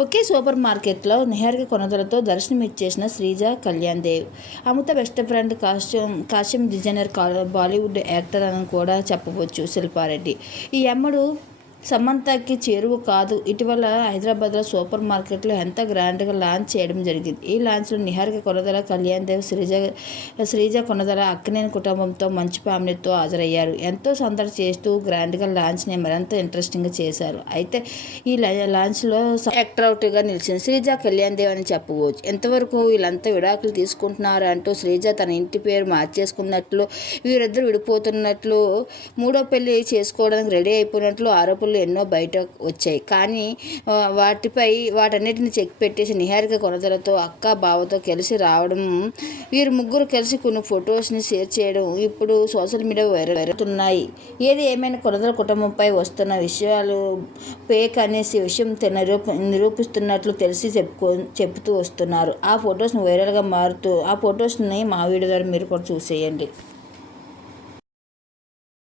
ఒకే super మార్కెట్లో నిహారిక కొనదలతో దర్శనమిచ్చేసిన Sreeja Kalyan Dev. Amrutha best friend costume costume designer కా- Bollywood actor అని కూడా చెప్పవచ్చు శిల్పారెడ్డి. ఈ అమ్మడు సమంతకి చేరువ కాదు. ఇటీవల హైదరాబాద్లో సూపర్ మార్కెట్లో ఎంత గ్రాండ్గా లాంచ్ చేయడం జరిగింది. ఈ లాంచ్లో నిహారిక కొనదల కళ్యాణ్ దేవ్ శ్రీజ శ్రీజ కొనదల అక్కనేని కుటుంబంతో మంచి ఫ్యామిలీతో హాజరయ్యారు. ఎంతో సందడి చేస్తూ గ్రాండ్గా లాంచ్ని మరింత ఇంట్రెస్టింగ్గా చేశారు. అయితే ఈ లా- లాంచ్లో అవుట్గా నిలిచింది శ్రీజ కళ్యాణ్ దేవ్ అని చెప్పవచ్చు. ఎంతవరకు వీళ్ళంతా విడాకులు తీసుకుంటున్నారు అంటూ శ్రీజ తన ఇంటి పేరు మార్చేసుకున్నట్లు వీరిద్దరు విడిపోతున్నట్లు మూడో పెళ్ళి చేసుకోవడానికి రెడీ అయిపోయినట్లు ఆరోపణలు ఎన్నో బయట వచ్చాయి. కానీ వాటిపై వాటన్నిటిని చెక్ పెట్టేసి నిహారిక కొనదలతో అక్క బావతో కలిసి రావడం వీరు ముగ్గురు కలిసి కొన్ని ఫొటోస్ని షేర్ చేయడం ఇప్పుడు సోషల్ మీడియా వైరల్ అవుతున్నాయి. ఏది ఏమైనా కొనదల కుటుంబంపై వస్తున్న విషయాలు పేక్ అనేసి విషయం నిరూప నిరూపిస్తున్నట్లు తెలిసి చెప్పుకో చెప్తూ వస్తున్నారు. ఆ ఫొటోస్ని వైరల్గా మారుతూ ఆ ఫొటోస్ని మా వీడియో ద్వారా మీరు కూడా చూసేయండి.